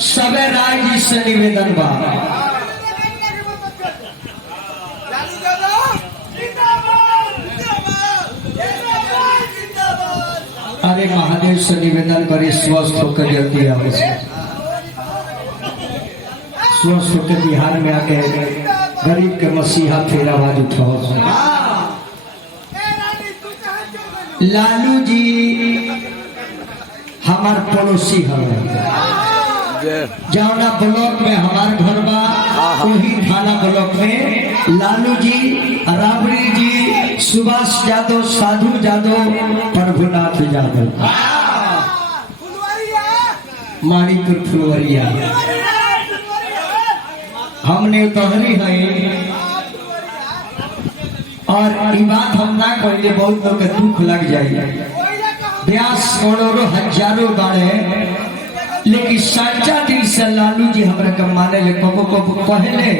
सबे राय जी से निवेदन बा। अरे महादेव से निवेदन करे स्वस्थ होकर दिया स्वस्थ होकर बिहार में आके गरीब के मसीहा फिर आवाज उठाओ। लालू जी हमार पड़ोसी है। जौना ब्लॉक में हमार घर बा वही थाना ब्लॉक में लालू जी, राबड़ी जी, सुभाष यादव, साधु यादव, प्रभुनाथ यादव, माणिकपुर फुलवरिया हमने तोहरी है। और ये बात हम ना कहले बहुत लोग के दुख लग जाए। ब्यास करोड़ों हजारों बाड़े लेकिन सच्चा दिल से लालू जी हमरा के माने ले कबो कहले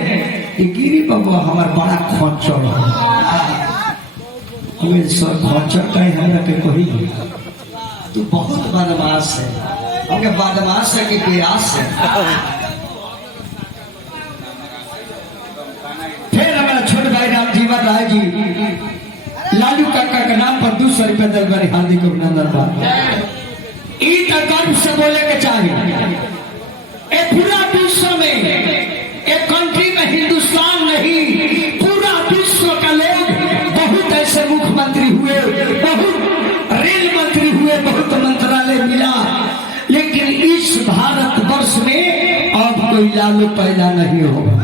कि गिरी बाबू हमार बड़ा खोचर है सर खोचर कहे हमरा के कही तू बहुत बदमाश है। हमके बदमाश है कि प्रयास है। फिर हमारा छोटे भाई रामजीवन राय जी लालू काका के नाम पर 200 रुपया दल बारी हार्दिक अभिनंदन बा। गर्व से बोले के चाहिए पूरा विश्व में एक कंट्री में हिंदुस्तान नहीं पूरा विश्व का लोग बहुत ऐसे मुख्यमंत्री हुए, बहुत रेल मंत्री हुए, बहुत मंत्रालय मिला, लेकिन इस भारत वर्ष में अब कोई लालू पैदा नहीं होगा,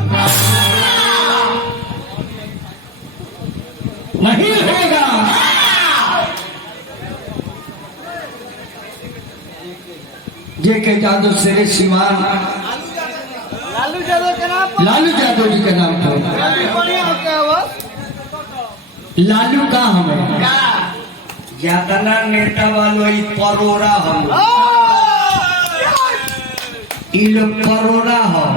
नहीं होगा। जे के जादव शेरे सिवान लालू यादव जी के नाम पर लालू का हमें ज्यादा नेता वालों परोरा हम लोग परोरा हम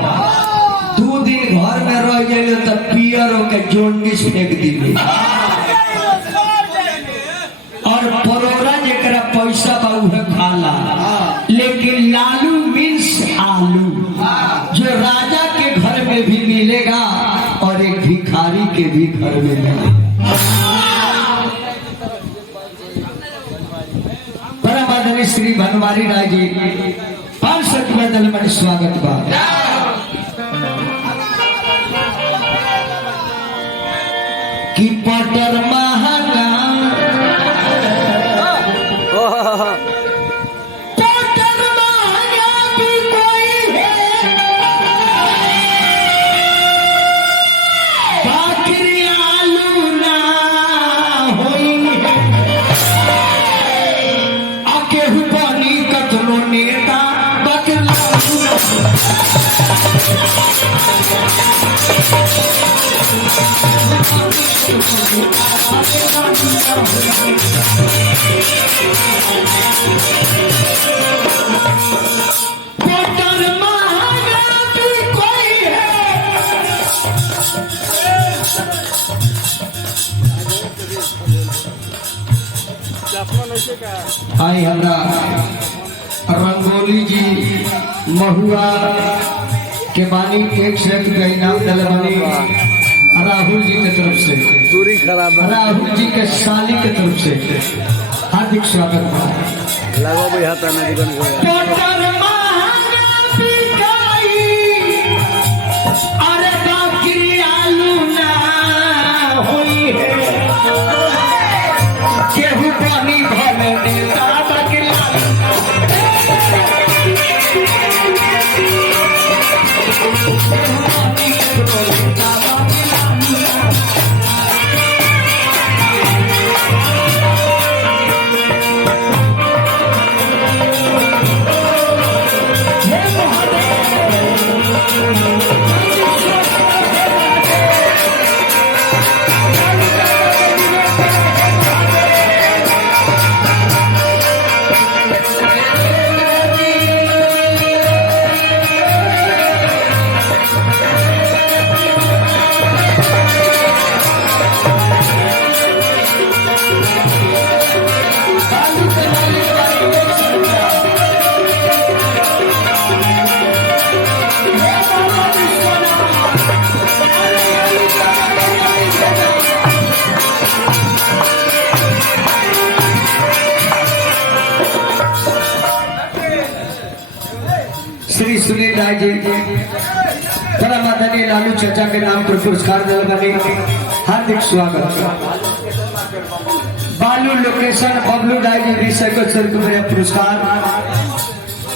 2 दिन घर में रह गए तो पियरों के जोंडिस फेंक दी। और परोरा जरा पैसा बाबू है खाला, लेकिन लालू मीन्स आलू जो राजा के घर में भी मिलेगा और एक भिखारी के भी घर में मिलेगा। परम आदरणीय श्री बनवारी राय जी 500 रुपया दल में स्वागत बा। कि पटर महंगा आई हमरा रंगोली जी महुआ के बानी 100 रुपया इनाम दिल बानी राहुल जी के तरफ से, दूरी खराब राहुल जी के साली के तरफ से हार्दिक स्वागत है। लगो भाई हाथ में दुकान अरे बाकी आलू ना होई है केहू पानी भले देता बाकी श्री सुनील राय जी परम आदरणीय लालू चाचा के नाम पर पुरस्कार दिल बने हार्दिक स्वागत। बालू location Bablu Rai ji recycle circle में पुरस्कार।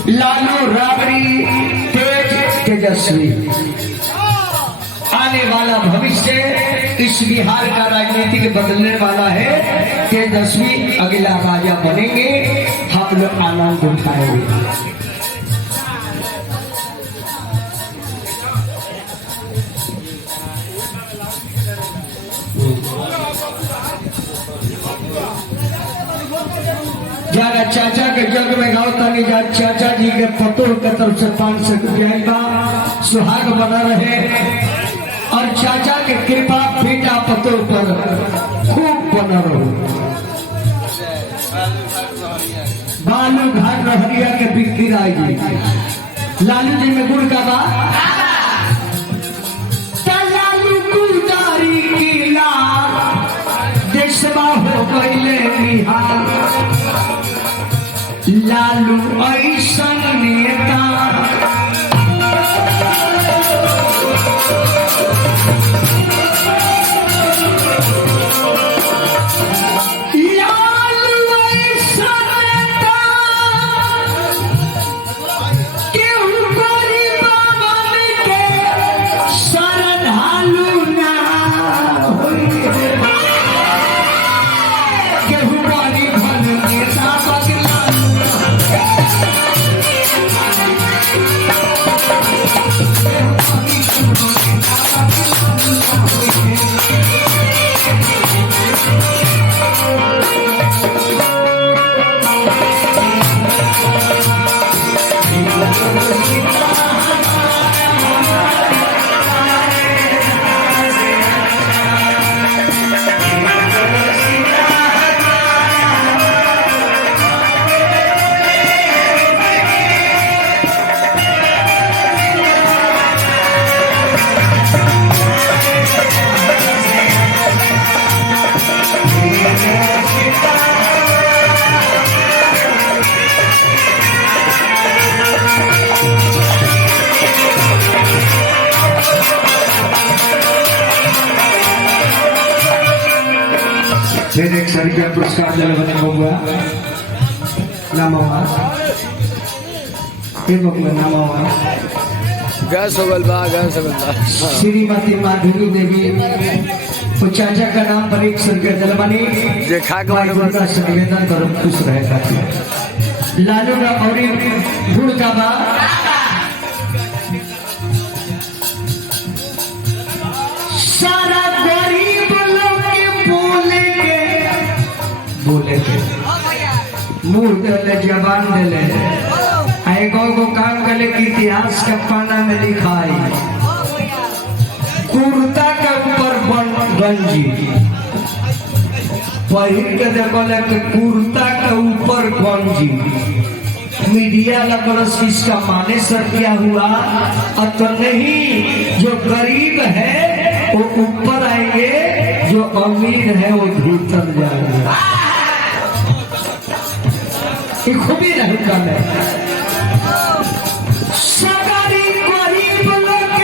लालू राबड़ी तेज तेजस्वी आने वाला भविष्य इस बिहार का राजनीति के बदलने वाला है। तेजस्वी अगला राजा बनेंगे, हम लोग आनंद उठाएंगे। जरा चाचा के जग में गाँव तनी जा चाचा जी के पतों के तरफ से 500 रुपया का सुहाग बना रहे और चाचा के कृपा बेटा पतों पर खूब बना रहो। बालू घाट रहरिया के बिक्री राय जी लालू जी में गुड़ का बा लालू गुलदारी की लाल देशवा हो गईले बिहार। लालू ऐसन नेता फिर एक सर का पुरस्कार दिल बने बबुआ नाम श्रीमती माधुरी देवी वो चाचा का नाम पर 100 रुपया दिल बनी निवेदन करो खुश रहेगा। लालू का और गुड़ का बा सारा गरीब लोग बोले थे मुंह दिले जबान दिले एगो काम करे कि इतिहास के पन्ना में लिखाई कुर्ता के ऊपर गंजी पहिर के देखल कि कुर्ता के ऊपर गंजी मीडिया लगरस इसका माने सर क्या हुआ तो नहीं जो गरीब है वो ऊपर आएंगे, जो अमीर है वो भीतर जाएंगे। खूबी नहीं कर सगारी गरीब लोग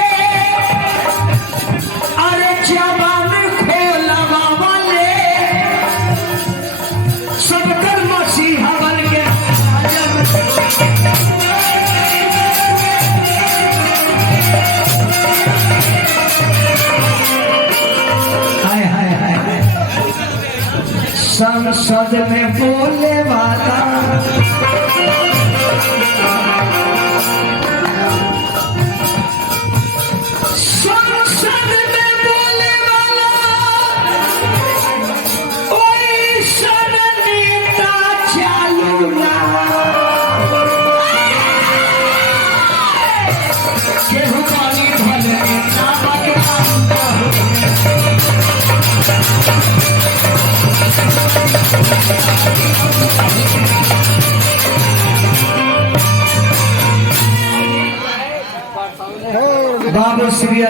अरे जवान खोलवा वाले सबकर मसीहा बन के हाय हाय हाय संसद में बोले वाला बाबू श्री